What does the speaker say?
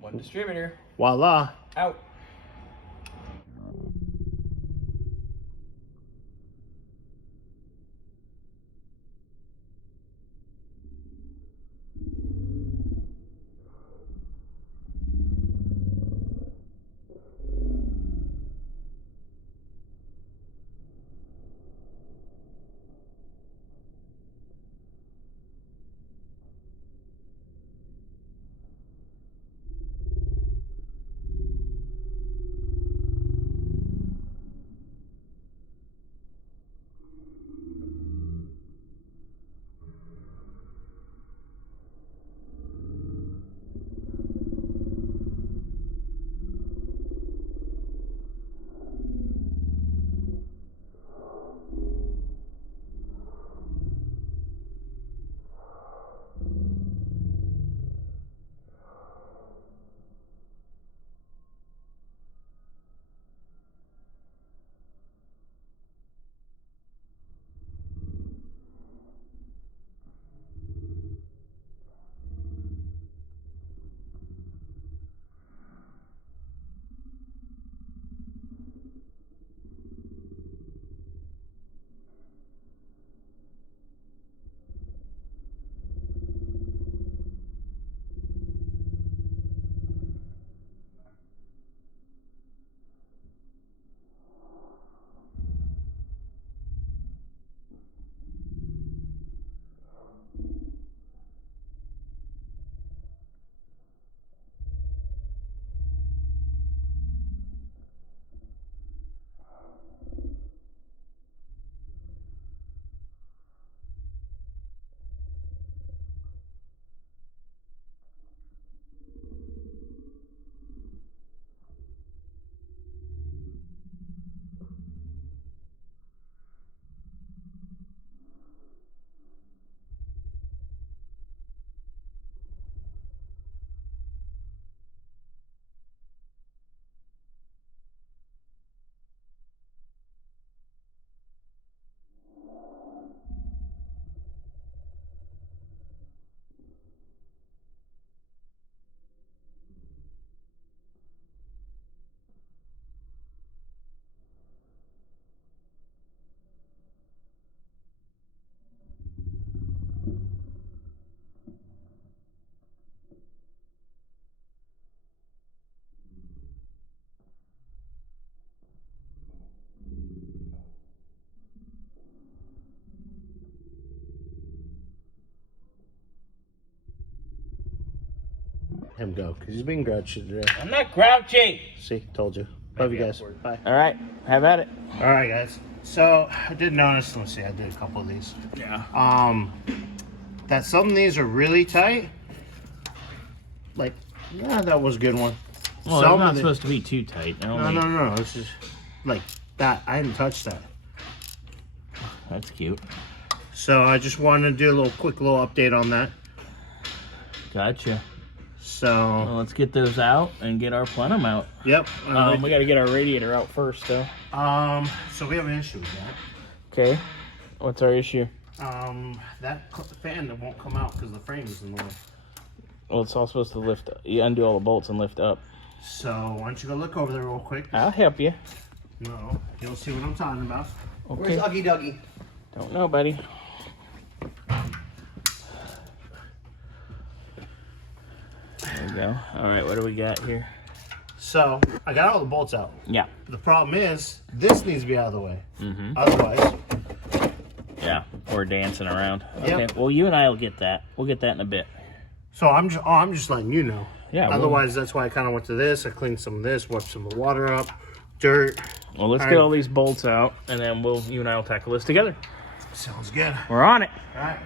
One distributor. Voila. Out. Him go, because he's being grouchy today. I'm not grouchy. See, told you. Love you guys. Bye. All right, have at it. All right, guys. So I did notice. Let's see. I did a couple of these. Yeah. That some of these are really tight. Like, yeah, that was a good one. Well, some they're not supposed to be too tight. No. It's just like that. I didn't touch that. That's cute. So I just wanted to do a quick little update on that. Gotcha. So well, let's get those out and get our plenum out. Yep. We got to get our radiator out first, though. So we have an issue with that. Okay. What's our issue? That fan that won't come out because the frame is in the way. Well, it's all supposed to lift. You undo all the bolts and lift up. So why don't you go look over there real quick? I'll help you. No, you'll see what I'm talking about. Okay. Where's Uggy Duggy? Don't know, buddy. There we go. All right, what do we got here? So I got all the bolts out. Yeah. The problem is this needs to be out of the way. Mm-hmm. Otherwise, yeah, we're dancing around. Yep. Okay. Well, you and I will get that. We'll get that in a bit. so I'm just letting you know. Yeah. Otherwise, that's why I kind of went to this. I cleaned some of this, wiped some of the water up, dirt. Well, let's get all these bolts out, and then you and I will tackle this together. Sounds good. We're on it. All right.